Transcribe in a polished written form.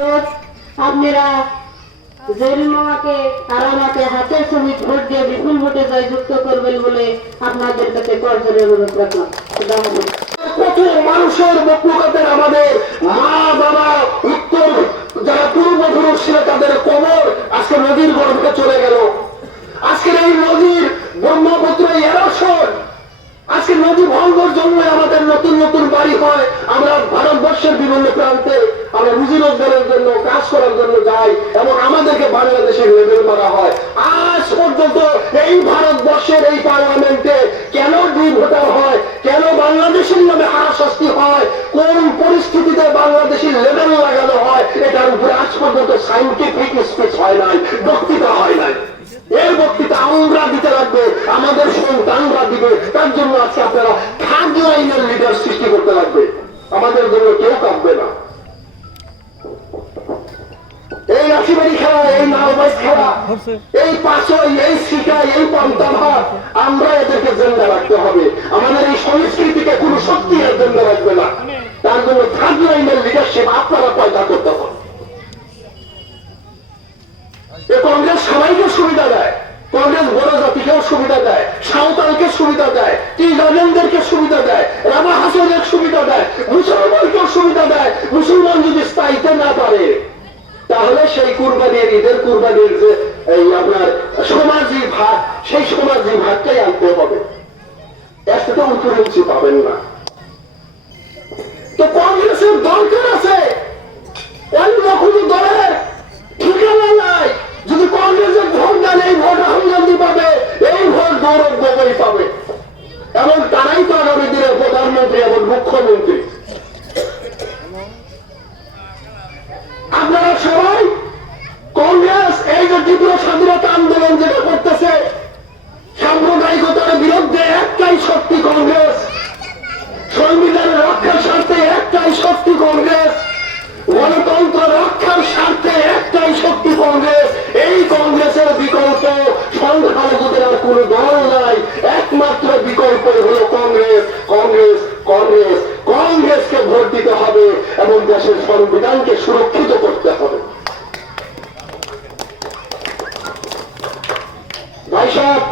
আপনারা জেরিন মামাকে আর আমাকে হাতের সহিত ভোট দিয়ে বিপুল ভোটে জয়যুক্ত করবেন বলে আপনাদের কাছে করজোরে অনুরোধ রাখলাম। কত মানুষের বক্তব্যের আমাদের মা বাবা উত্তর যারা পূর্বপুরুষ ছিল তাদের কবর আজকে নদীর গর্ভে চলে গেল। আজকের এই নদীর ব্রহ্মপুত্র এরোশন, আজকে নদী ভঙ্গের জন্য আমাদের নতুন নতুন বাড়ি হয়। আমরা ভারতবর্ষের বিভিন্ন প্রান্তে আমরা রুজি রোজগারের জন্য কাজ করার জন্য যাই এবং আমাদেরকে বাংলাদেশের লেবেল করা হয়। আজ পর্যন্ত এই ভারতবর্ষের এই পার্লামেন্টে কেন দুই ভোটার হয়, কেন বাংলাদেশের নামে হারাশাস্তি হয়, কোন পরিস্থিতিতে বাংলাদেশের লেবেল লাগানো হয়, এটার উপরে আজ পর্যন্ত সাইন্টিফিক স্পিচ হয় নাই, বক্তৃতা হয় নাই। এর বক্তৃতা আমরা দিতে লাগবে, আমাদের সন্তানরা দিবে। তার জন্য আজকে আপনারা থার্ড লাইনের লিডার সৃষ্টি করতে লাগবে। আমাদের জন্য কেউ কাঁদবে না। এই রাশিবাড়ি খেলা, এই নালবাস খেলা, এই পাঁচই, এই শিকায়, এই পান্তাভাত, আমরা এদেরকে জেন্দা রাখতে হবে। আমাদের এই সংস্কৃতিকে কোন শক্তি এর জেন্দা রাখবে না। তার জন্য থার্ড লাইনের লিডারশিপ আপনারা পয়দা করতে হবে। কংগ্রেস সবাইকে সুবিধা দেয়, কংগ্রেস বড় জাতিকেও সুবিধা দেয়, সাঁওতালকে সুবিধা দেয়, টিজানেনদেরকে সুবিধা দেয়, রামা হাসনের সুবিধা দেয়, মুসলমানকেও সুবিধা দেয়। মুসলমান যদি স্থায়ীতে না পারে তাহলে সেই কুরবানির, ঈদের কুরবানির যে এই আপনার সমাজী ভাগ, সেই সমাজী ভাগটাই আনতে হবে। এর সাথে উত্তরঞ্চি পাবেন না। তো কংগ্রেসের দরকার আছে, অন্য কোনো দলের ঠিকানা নাই। যদি কংগ্রেসের ভোট দেন, এই ভোট রাহুল গান্ধী পাবে, এই ভোট গৌরব গগৈ পাবে, এবং তারাই তো আগামী দিনের প্রধানমন্ত্রী এবং মুখ্যমন্ত্রী। আপনারা সবাই কংগ্রেস এই যে তীব্র স্বাধীনতা আন্দোলন যেটা করতেছে, সাম্প্রদায়িকতার বিরুদ্ধে একটাই শক্তি কংগ্রেস, সংবিধানের রক্ষার স্বার্থে একটাই শক্তি কংগ্রেস, গণতন্ত্র রক্ষার স্বার্থে একটাই শক্তি কংগ্রেস। এই কংগ্রেসের বিকল্প সংখ্যালঘুদের আর কোন দল নাই, একমাত্র বিকল্প হলো কংগ্রেস। কংগ্রেস কংগ্রেস কংগ্রেসকে ভোট দিতে হবে এবং দেশের সংবিধানকে সুরক্ষিত করতে হবে। ভাই সাহেব,